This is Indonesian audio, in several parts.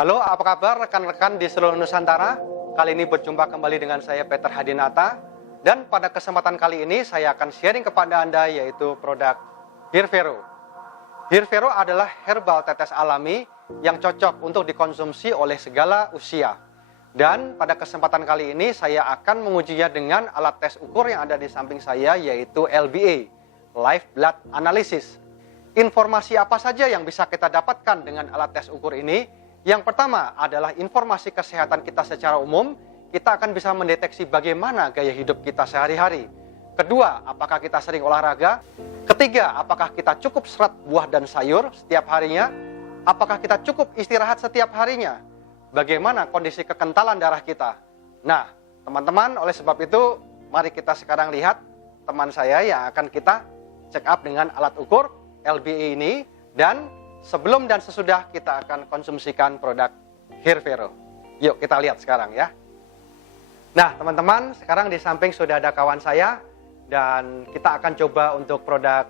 Halo, apa kabar rekan-rekan di seluruh Nusantara? Kali ini berjumpa kembali dengan saya Peter Hadinata. Dan pada kesempatan kali ini saya akan sharing kepada Anda yaitu produk Hirvero. Hirvero adalah herbal tetes alami yang cocok untuk dikonsumsi oleh segala usia. Dan pada kesempatan kali ini saya akan mengujinya dengan alat tes ukur yang ada di samping saya yaitu LBA, Live Blood Analysis. Informasi apa saja yang bisa kita dapatkan dengan alat tes ukur ini? Yang pertama adalah informasi kesehatan kita secara umum. Kita akan bisa mendeteksi bagaimana gaya hidup kita sehari-hari. Kedua, apakah kita sering olahraga? Ketiga, apakah kita cukup serat buah dan sayur setiap harinya? Apakah kita cukup istirahat setiap harinya? Bagaimana kondisi kekentalan darah kita? Nah, teman-teman, oleh sebab itu, mari kita sekarang lihat teman saya yang akan kita check up dengan alat ukur LBA ini. Dan sebelum dan sesudah kita akan konsumsikan produk Hirvero. Yuk kita lihat sekarang ya. Nah teman-teman, sekarang di samping sudah ada kawan saya. Dan kita akan coba untuk produk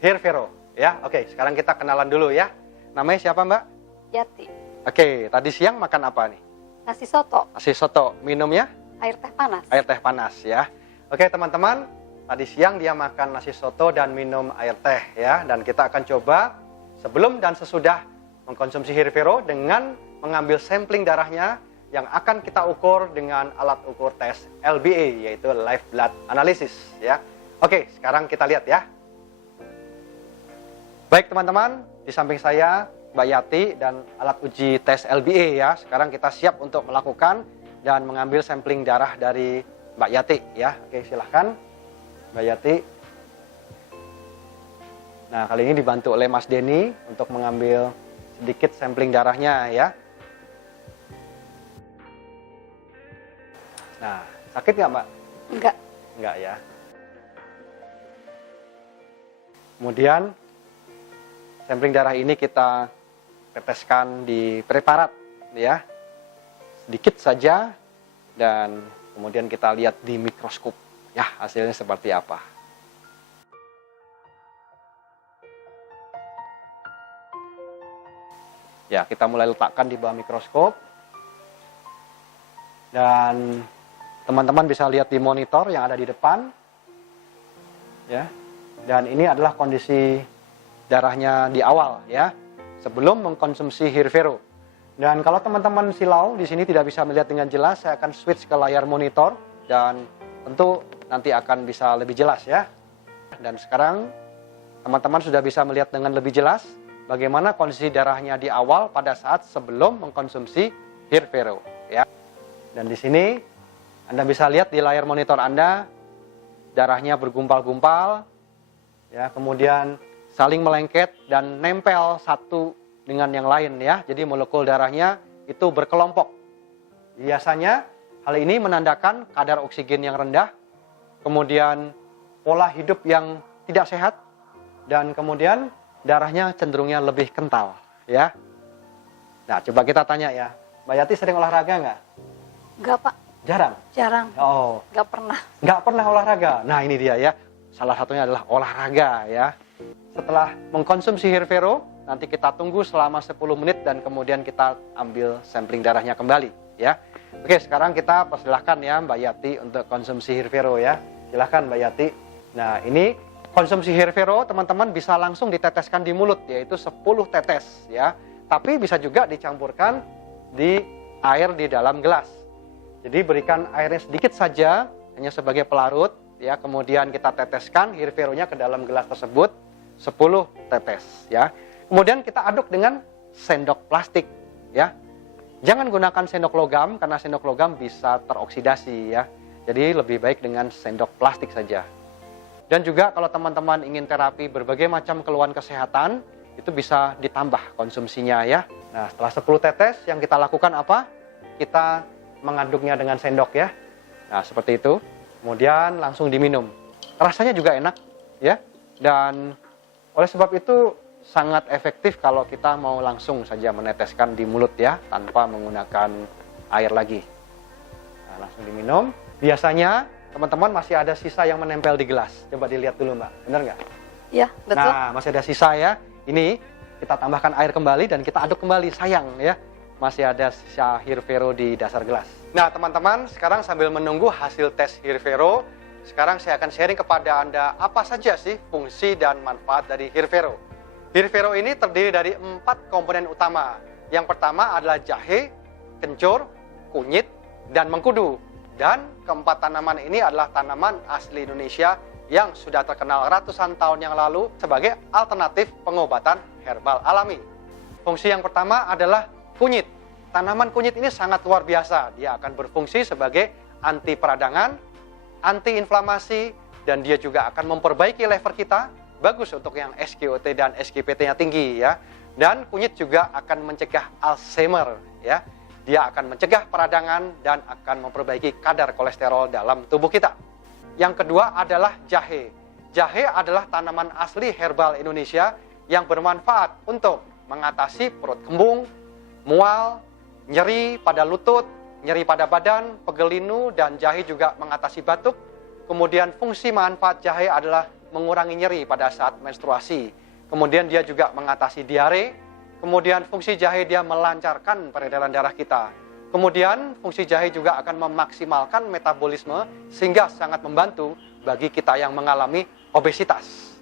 Hirvero ya. Oke, sekarang kita kenalan dulu ya. Namanya siapa Mbak? Yati. Oke, tadi siang makan apa nih? Nasi soto. Nasi soto. Minumnya? Air teh panas. Air teh panas ya. Oke teman-teman, tadi siang dia makan nasi soto dan minum air teh ya. Dan kita akan coba sebelum dan sesudah mengkonsumsi Hirvero dengan mengambil sampling darahnya yang akan kita ukur dengan alat ukur tes LBA yaitu Live Blood Analysis ya. Oke, sekarang kita lihat ya. Baik teman-teman, di samping saya Mbak Yati dan alat uji tes LBA ya. Sekarang kita siap untuk melakukan dan mengambil sampling darah dari Mbak Yati ya. Oke, silahkan Mbak Yati. Nah, kali ini dibantu oleh Mas Denny untuk mengambil sedikit sampling darahnya ya. Nah, sakit nggak Mbak? Enggak. Enggak ya. Kemudian, sampling darah ini kita teteskan di preparat ya. Sedikit saja dan kemudian kita lihat di mikroskop. Ya, hasilnya seperti apa. Ya, kita mulai letakkan di bawah mikroskop. Dan teman-teman bisa lihat di monitor yang ada di depan. Ya. Dan ini adalah kondisi darahnya di awal ya, sebelum mengkonsumsi Hirvero. Dan kalau teman-teman silau di sini tidak bisa melihat dengan jelas, saya akan switch ke layar monitor dan tentu nanti akan bisa lebih jelas ya. Dan sekarang teman-teman sudah bisa melihat dengan lebih jelas bagaimana kondisi darahnya di awal pada saat sebelum mengkonsumsi Hirvero ya. Dan di sini Anda bisa lihat di layar monitor Anda darahnya bergumpal-gumpal ya, kemudian saling melengket dan nempel satu dengan yang lain ya. Jadi molekul darahnya itu berkelompok. Biasanya hal ini menandakan kadar oksigen yang rendah, kemudian pola hidup yang tidak sehat, dan kemudian darahnya cenderungnya lebih kental ya. Nah, coba kita tanya ya, Mbak Yati sering olahraga nggak? Enggak Pak. Jarang? Jarang. Oh. Enggak pernah. Nggak pernah olahraga. Nah ini dia ya, salah satunya adalah olahraga ya. Setelah mengkonsumsi Hirvero, nanti kita tunggu selama 10 menit dan kemudian kita ambil sampling darahnya kembali ya. Oke, sekarang kita persilahkan ya Mbak Yati untuk konsumsi Hirvero ya. Silahkan Mbak Yati. Nah ini konsumsi Hirvero teman-teman bisa langsung diteteskan di mulut yaitu 10 tetes ya. Tapi bisa juga dicampurkan di air di dalam gelas. Jadi berikan airnya sedikit saja, hanya sebagai pelarut, ya. Kemudian kita teteskan Hirvero-nya ke dalam gelas tersebut, 10 tetes, ya. Kemudian kita aduk dengan sendok plastik, ya. Jangan gunakan sendok logam, karena sendok logam bisa teroksidasi, ya. Jadi lebih baik dengan sendok plastik saja. Dan juga kalau teman-teman ingin terapi berbagai macam keluhan kesehatan, itu bisa ditambah konsumsinya, ya. Nah, setelah 10 tetes, yang kita lakukan apa? Kita mengaduknya dengan sendok ya. Nah, seperti itu. Kemudian langsung diminum. Rasanya juga enak ya. Dan oleh sebab itu sangat efektif kalau kita mau langsung saja meneteskan di mulut ya, tanpa menggunakan air lagi. Nah, langsung diminum. Biasanya teman-teman masih ada sisa yang menempel di gelas. Coba dilihat dulu Mbak, benar nggak? Iya, betul. Nah, masih ada sisa ya. Ini kita tambahkan air kembali dan kita aduk kembali, sayang ya. masih ada sisa Hirvero di dasar gelas. Nah teman-teman, sekarang sambil menunggu hasil tes Hirvero, sekarang saya akan sharing kepada Anda apa saja sih fungsi dan manfaat dari Hirvero. Hirvero ini terdiri dari 4 komponen utama. Yang pertama adalah jahe, kencur, kunyit, dan mengkudu. Dan keempat tanaman ini adalah tanaman asli Indonesia yang sudah terkenal ratusan tahun yang lalu sebagai alternatif pengobatan herbal alami. Fungsi yang pertama adalah kunyit. Tanaman kunyit ini sangat luar biasa. Dia akan berfungsi sebagai anti peradangan, anti inflamasi, dan dia juga akan memperbaiki lever kita. Bagus untuk yang SGOT dan SGPT-nya tinggi ya. Dan kunyit juga akan mencegah Alzheimer ya. Dia akan mencegah peradangan dan akan memperbaiki kadar kolesterol dalam tubuh kita. Yang kedua adalah jahe. Jahe adalah tanaman asli herbal Indonesia yang bermanfaat untuk mengatasi perut kembung, mual, nyeri pada lutut, nyeri pada badan, pegel linu, dan jahe juga mengatasi batuk. Kemudian fungsi manfaat jahe adalah mengurangi nyeri pada saat menstruasi. Kemudian dia juga mengatasi diare. Kemudian fungsi jahe dia melancarkan peredaran darah kita. Kemudian fungsi jahe juga akan memaksimalkan metabolisme sehingga sangat membantu bagi kita yang mengalami obesitas.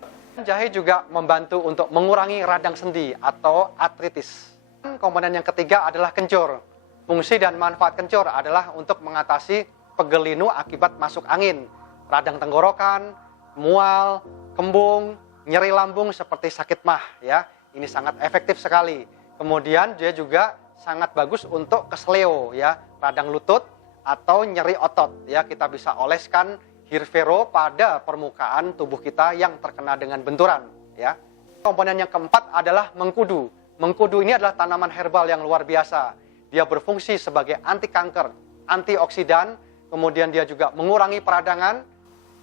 Jahe juga membantu untuk mengurangi radang sendi atau artritis. Komponen yang ketiga adalah kencur. Fungsi dan manfaat kencur adalah untuk mengatasi pegel linu akibat masuk angin, radang tenggorokan, mual, kembung, nyeri lambung seperti sakit mah ya. Ini sangat efektif sekali. Kemudian dia juga sangat bagus untuk kesleo ya, radang lutut atau nyeri otot ya. Kita bisa oleskan Hirvero pada permukaan tubuh kita yang terkena dengan benturan ya. Komponen yang keempat adalah mengkudu. Mengkudu ini adalah tanaman herbal yang luar biasa. Dia berfungsi sebagai anti kanker, antioksidan, kemudian dia juga mengurangi peradangan,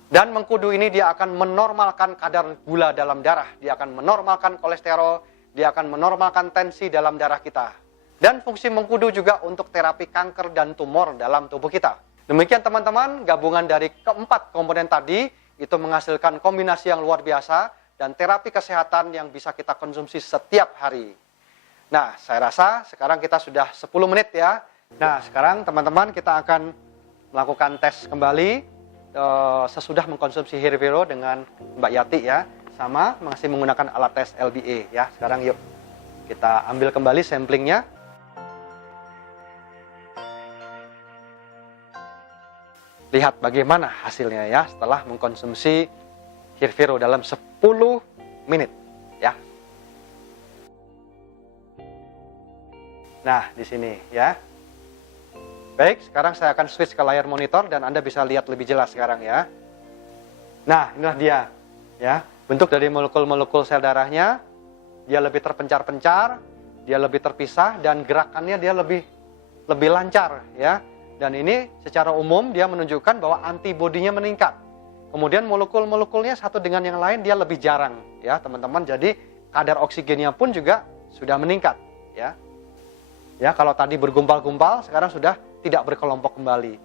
dan mengkudu ini dia akan menormalkan kadar gula dalam darah, dia akan menormalkan kolesterol, dia akan menormalkan tensi dalam darah kita. Dan fungsi mengkudu juga untuk terapi kanker dan tumor dalam tubuh kita. Demikian teman-teman, gabungan dari keempat komponen tadi itu menghasilkan kombinasi yang luar biasa dan terapi kesehatan yang bisa kita konsumsi setiap hari. Nah, saya rasa sekarang kita sudah 10 menit ya. Nah, sekarang teman-teman kita akan melakukan tes kembali sesudah mengkonsumsi Hirvero dengan Mbak Yati ya. Sama masih menggunakan alat tes LBA ya. Sekarang yuk kita ambil kembali samplingnya. Lihat bagaimana hasilnya ya setelah mengkonsumsi Hirvero dalam 10 menit ya. Nah, di sini ya. Baik, sekarang saya akan switch ke layar monitor dan Anda bisa lihat lebih jelas sekarang ya. Nah, inilah dia ya. Bentuk dari molekul-molekul sel darahnya, dia lebih terpencar-pencar, dia lebih terpisah dan gerakannya dia lebih lancar ya. Dan ini secara umum dia menunjukkan bahwa antibodinya meningkat. Kemudian molekul-molekulnya satu dengan yang lain dia lebih jarang ya, teman-teman. Jadi kadar oksigennya pun juga sudah meningkat ya. Ya, kalau tadi bergumpal-gumpal, sekarang sudah tidak berkelompok kembali.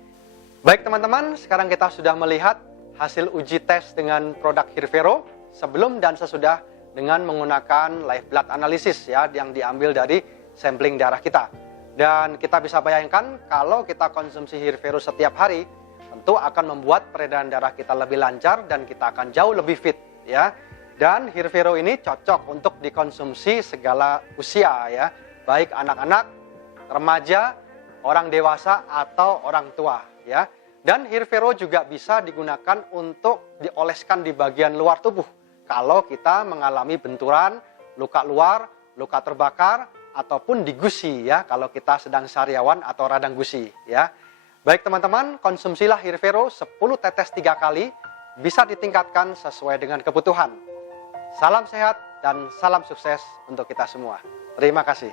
Baik teman-teman, sekarang kita sudah melihat hasil uji tes dengan produk Hirvero sebelum dan sesudah dengan menggunakan live blood analysis ya, yang diambil dari sampling darah kita. Dan kita bisa bayangkan kalau kita konsumsi Hirvero setiap hari, tentu akan membuat peredaran darah kita lebih lancar dan kita akan jauh lebih fit ya. Dan Hirvero ini cocok untuk dikonsumsi segala usia ya, baik anak-anak, remaja, orang dewasa atau orang tua ya. Dan Hirvero juga bisa digunakan untuk dioleskan di bagian luar tubuh kalau kita mengalami benturan, luka luar, luka terbakar, ataupun di gusi ya, kalau kita sedang sariawan atau radang gusi ya. Baik teman-teman, konsumsilah Hirvero 10 tetes 3 kali, bisa ditingkatkan sesuai dengan kebutuhan. Salam sehat dan salam sukses untuk kita semua. Terima kasih.